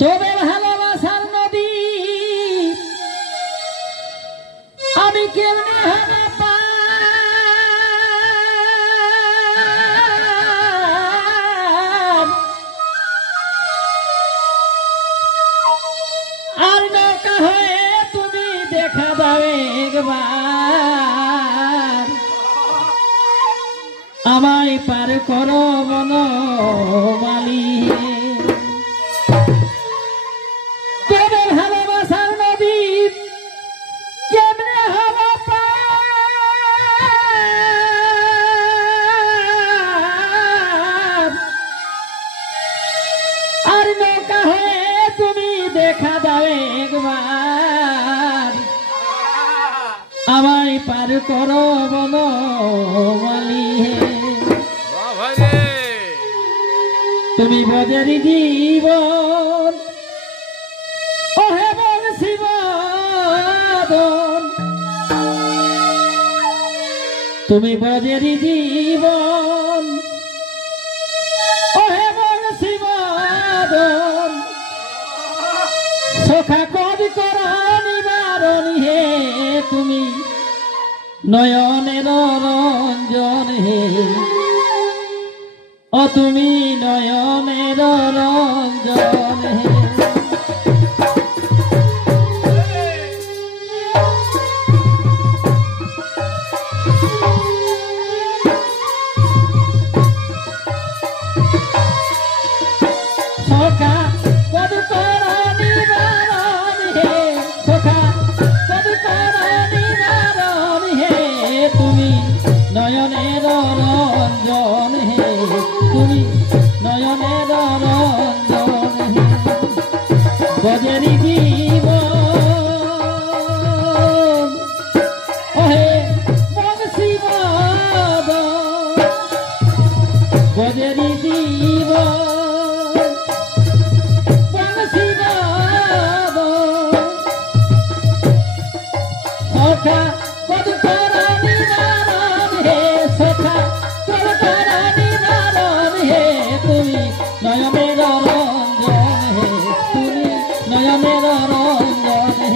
তবে ভালোবাসার নদী আমি কেমনে হানা পার আর নৌকা হয়ে তুমি দেখা দাও একবার আমায় পার করো বনমালী দেখা দাও একবার আমায় পার করো বনমালী তুমি বজরি জীবন ওহে বংশী বাদন তুমি বজরি জীবন ওহে বংশী বাদন সখা কবি করা নিবারণ হে তুমি নয়নের রঞ্জন হে ও তুমি নয়নের রঞ্জন হে সখা কবি করা নিবারণ হে সখা কবি করা নিবারণ হে তুমি নয়নের রঞ্জন হে তুমি নয়নের রঞ্জন হে বজরি জীবন ওহে বংশী বাদন বজরি জীবন বংশী বাদন সখা কবি করা নিবারণ হে সখা কবি করা নিবারণ হে তুমি নয়নের রঞ্জন হে তুমি নয়নের রঞ্জন হে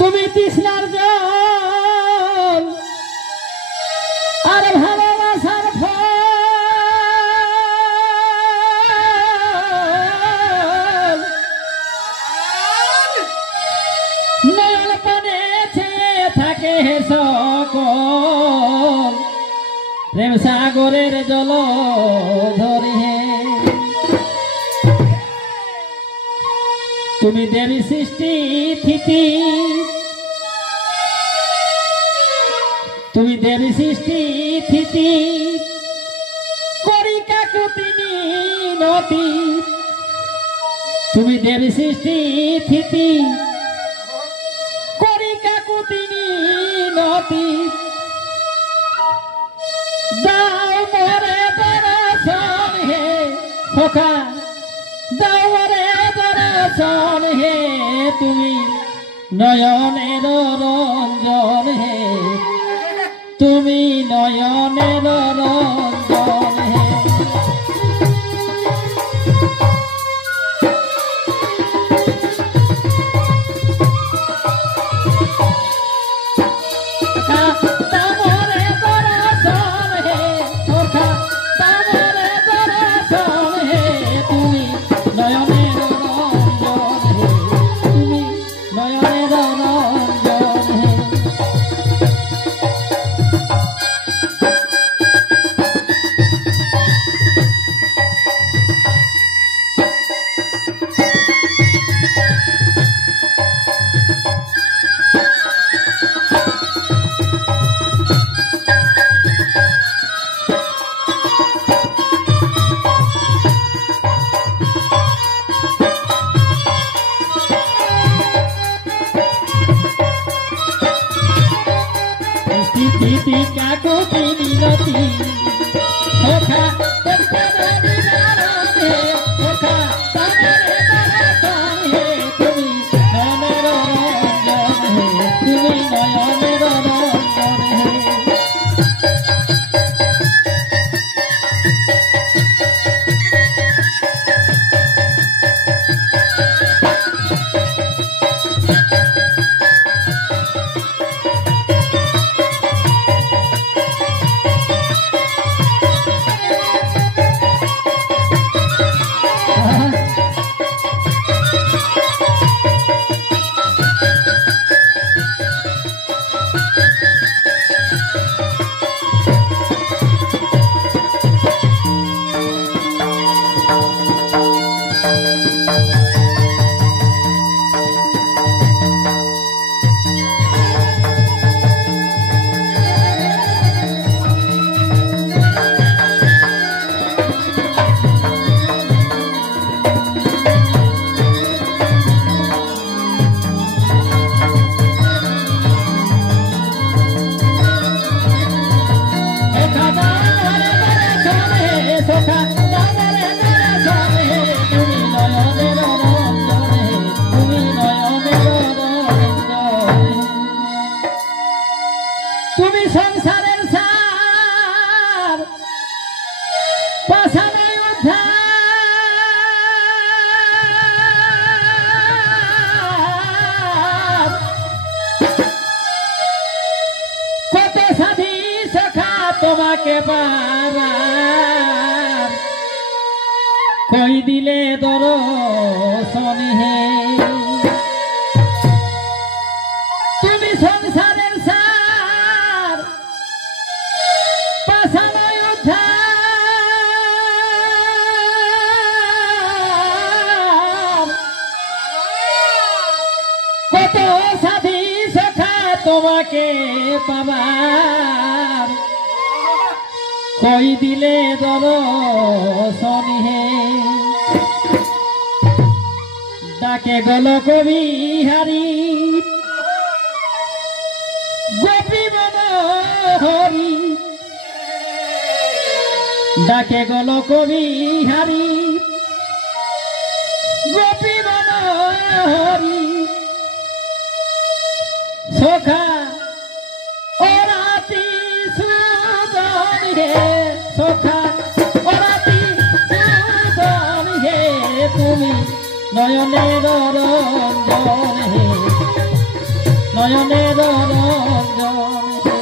তুমি তৃষ্ণার জল আর ভালোবাসার ফল নয়ন পানে চেয়ে থাকে সকল প্রেম সাগরের জল ধরে তুমি দেবী সৃষ্টি থিতি তুমি দেবী সৃষ্টি থিতি করি কাকুতি মিনতি তুমি দেবী সৃষ্টি থিতি করি কাকুতি মিনতি দাও মরে দর্শন হে সখা দাও মরে দর্শন হে তুমি নয়নের রঞ্জন হে তুমি নয়নের রঞ্জন হে মিনতি কাকুতি মিনতি সখা তোমারে হে সখা তোমারে হে তুমি নয়নের রঞ্জন হে তুমি নয়নের রঞ্জন হে তুমি সংসারের সার পাশানে উদ্ধার কত সাধী সখা তোমাকে পারার কই দিলে দর্শন হে তুমি সংসারের সার পাশানে উদ্ধার কত সাধী সখা তোমাকে পাবার কই দিলে দর্শন হে ডাকে গল কবি হারি গোপী মনোহরি ডাকে গল কবি হারি গোপী মনোহরি সখা ওরাতি সুদন হে সখা ওরাতি সুদন হে তুমি নয়নের রঞ্জন হে নয়নের রঞ্জন হে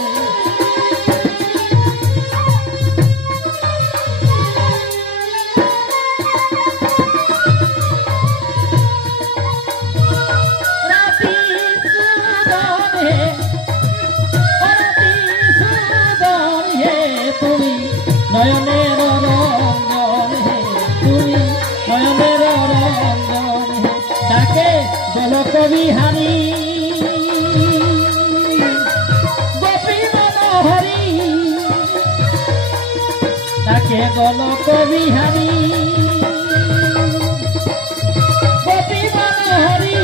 রাতি সুদন হে রাতি সুদন হে তুমি নয়নের রঞ্জন হে তুমি নয়নের রঞ্জন হে ডাকে গল কবি হারি গোপী মনোহরি ডাকে গল কবি হারি গোপী মনোহরি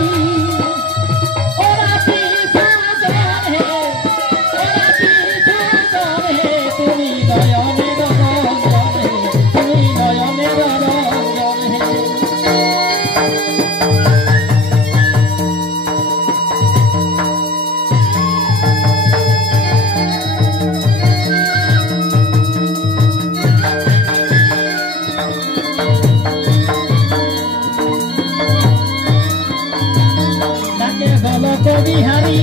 ওরাতি সুদন হে ওরাতি সুদন হে তুমি নয়নের রঞ্জন হে তুমি নয়নের রঞ্জন হে ডাকে গল কবি হারি